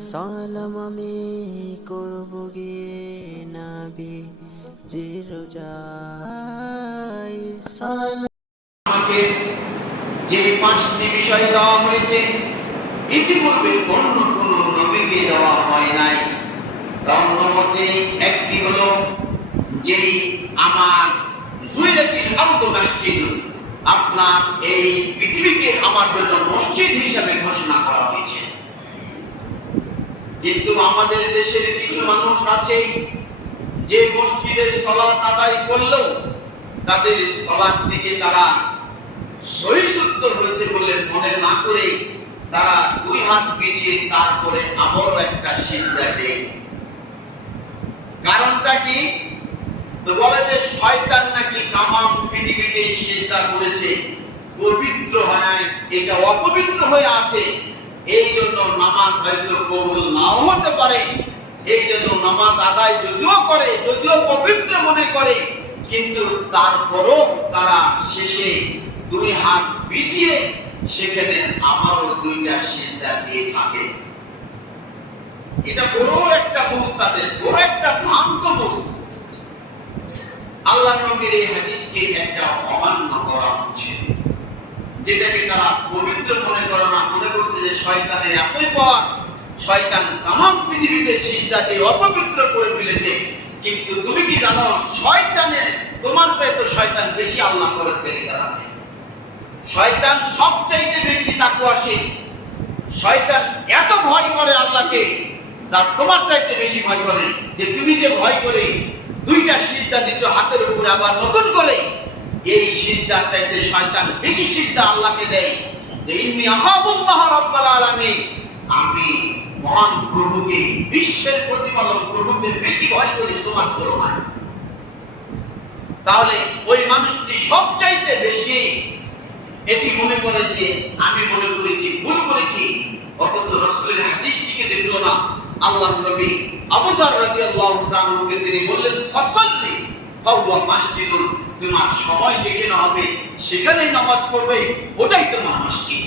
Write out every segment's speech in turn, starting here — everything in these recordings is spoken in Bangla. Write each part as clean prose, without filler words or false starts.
সালাম আমি করব গিয়ে নবী জি রোজায় সালাম। আমাকে যে পাঁচটি বিষয় দেওয়া হয়েছে ইতিপূর্বে অন্য কোন নবীকে দেওয়া হয় নাই। তার মধ্যে একটি হলো যে আমার জুইলাতিল আরদু মসজিদ, আপনার এই পৃথিবীকে আমার জন্য মসজিদ হিসেবে ঘোষণা করা হয়েছে। কিন্তু আমাদের দেশের কিছু মানুষ আছে যে মসজিদের সালাত আদায় করলেও তাদের সালাত থেকে তারা সহিষ্ণুত্ব হয়েছে বলে মনে না করে তারা দুই হাত পিছিয়ে তারপরে আবারও একটা সিজদা দেয়। কারণটা কি? তো বলে যে শয়তান নাকি তামাম পৃথিবীতে সিজদা করেছে, পবিত্র হয়, এটা অপবিত্র হয়ে আছে, এই জন্য নামাজ হয়তো কবুল নাও হতে পারে। এই জন্য নামাজ আদায় যদিও করে, যদিও পবিত্র মনে করে, কিন্তু তারপরও তারা শেষে দুই হাত পিছিয়ে সেখানে আমারও দুইটা সিজদা দিয়ে থাকে। এটা বড় একটা বুঝ, তাদের বড় একটা ভ্রান্ত বুঝ। আল্লাহ নবীর এই হাদিসকে একটা অমান্য করা হচ্ছে, যেটাকে তারা পবিত্র মনে করে না, মনে করছে যে শয়তানের একই পথ, শয়তান তামাম পৃথিবীতে সিজদা দিয়ে অপবিত্র করে ফেলেছে। কিন্তু তুমি কি জানো শয়তানের তোমার চাইতে শয়তান বেশি আল্লাহ করে ফেলে দাঁড়াবে। শয়তান সবচাইতে বেশি তাকওয়াশীল। শয়তান এত ভয় করে আল্লাহকে যা তোমার চাইতে বেশি ভয় করে। যে তুমি যে ভয় করে দুইটা সিজদা দিচ্ছ হাতের উপরে আবার নতুন করে, এই সিজদা চাইতে শয়তান বেশি সিজদা আল্লাহকে দেয়। যে ইন্নী আখাফুল্লাহ রাব্বাল আলামিন, আমি মহান প্রভুকে, বিশ্বের প্রতিপালক প্রভুকে বেশি ভয় করি তোমার তুলনায়। তাহলে ওই মানুষটি সবচাইতে বেশি এটি মনে করে যে আমি মনে করেছি, ভুল করেছি, অথচ রাসূলের হাদিসটিকে দেখলো না। আল্লাহর নবী আবু যর রাদিয়াল্লাহু তাআলাকে তিনি বললেন ফাসাল্লি ফাহুয়া মাসজিদুন, তোমার সময় যেখানে হবে সেখানেই নামাজ পড়বে, ওটাই তোমার মসজিদ।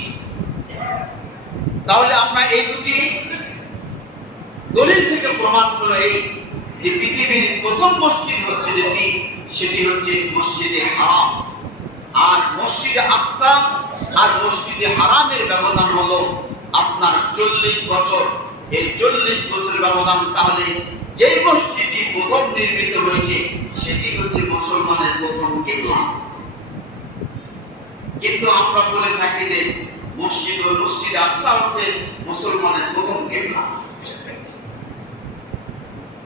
তাহলে আমরা এই দুটি দলিল থেকে প্রমাণ করলো এই যে পৃথিবীর প্রথম মসজিদ হচ্ছে যেটি, সেটি হচ্ছে মসজিদে হারাম। আর মসজিদে আকসা আর মসজিদে হারামের ব্যবধান হলো আপনার 40 বছর। এই 40 বছরের ব্যবধান। তাহলে যেই মসজিদটি প্রথম নির্মিত হয়েছে সেটি হচ্ছে মুসলমানের প্রথম কিবলা। কিন্তু আমরা বলে থাকি যে মসজিদে আকসা হচ্ছে মুসলমানের প্রথম কিবলা।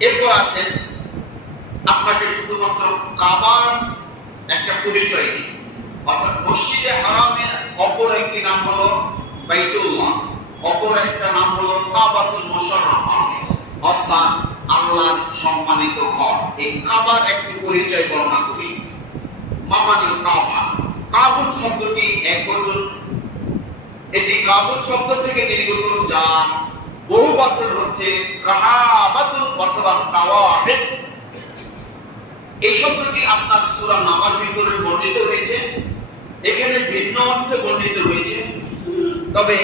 এরপর আসেন আপনাকে শুধুমাত্র কাবার একটা পরিচয় দিই। অর্থাৎ মসজিদে হারামের অপর একটি নাম হলো বাইতুল্লাহ, অপর একটা নাম হলো কাবাতুল মুশাররাফা, অর্থাৎ আল্লাহর সম্মানিত ঘর। এই কাবার একটি পরিচয় বর্ণনা করি। মামানিল কাবা, কাবুল শব্দটি এক বচন। এটি কাবুল শব্দ থেকে নির্গত, যা বহু বচন হচ্ছে কাবাতুল অথবা কাওয়াবিদ। এই শব্দটি আপনার সূরা নামার ভিতরে বর্ণিত হয়েছে। এখানে ভিন্ন অর্থে বর্ণিত হয়েছে, তবে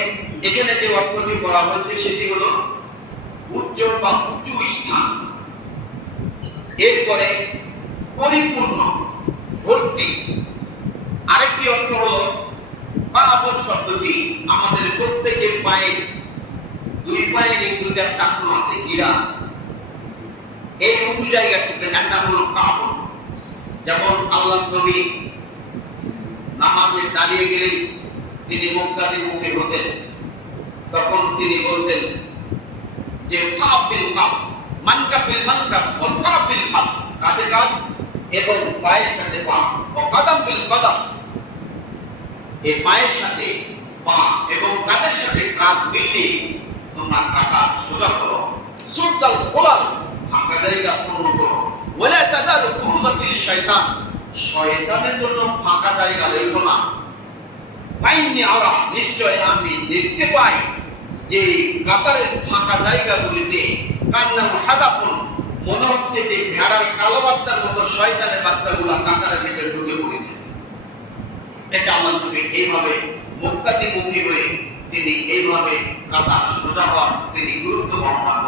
এখানে যে অর্থটি বলা হয়েছে সেটি হলো উজ্জ্বল বা উঁচু স্থান। এরপরে পরিপূর্ণ, ভর্তি। আরেকটি অর্থ হলো কাবুল শব্দটি আমাদের প্রত্যেকের পায়ে, দুই পায়ের এই দুইটা টাকনো আছে, গিরা আছে, এই উঁচু জায়গাটিতে একটা হলো কাবুল। যেমন আল্লাহ নবী নামাজে দাঁড়িয়ে গেলেন, তিনি মুক্তাদিমুখী হতেন, তখন তিনি বলতেন যে কাবিল কাব, মানকাবিল মানকাব ও কাবিল কাব, কাঁধে কাঁধ এবং পায়ের সাথে পা, ও কদম বিল কদম, এই পায়ের সাথে পা এবং কাঁধের সাথে কাঁধ মিলিয়ে তোমরা কাঁধা সোজা করো, সুরতাল খোলাল, ফাঁকা জায়গা পূর্ণ করো, ওয়ালা তাজারু ফুরুজাতিল শয়তান, শয়তানের জন্য ফাঁকা জায়গা রেখো না। ফাইন্নি আরা, নিশ্চয় আমি দেখতে পাই যে কাতারের ফাঁকা জায়গাগুলিতে কান্নাম হাদাফুন, মনে হচ্ছে যে ভেড়ার কালো বাচ্চার মতো শয়তানের বাচ্চাগুলো কাতারের ভিতরে ঢুকে পড়েছে। এটা আল্লাহ নবী এইভাবে মুক্তাদিমুখী হয়ে তিনি এইভাবে কাতার সোজা হওয়ার তিনি গুরুত্ব রহমাত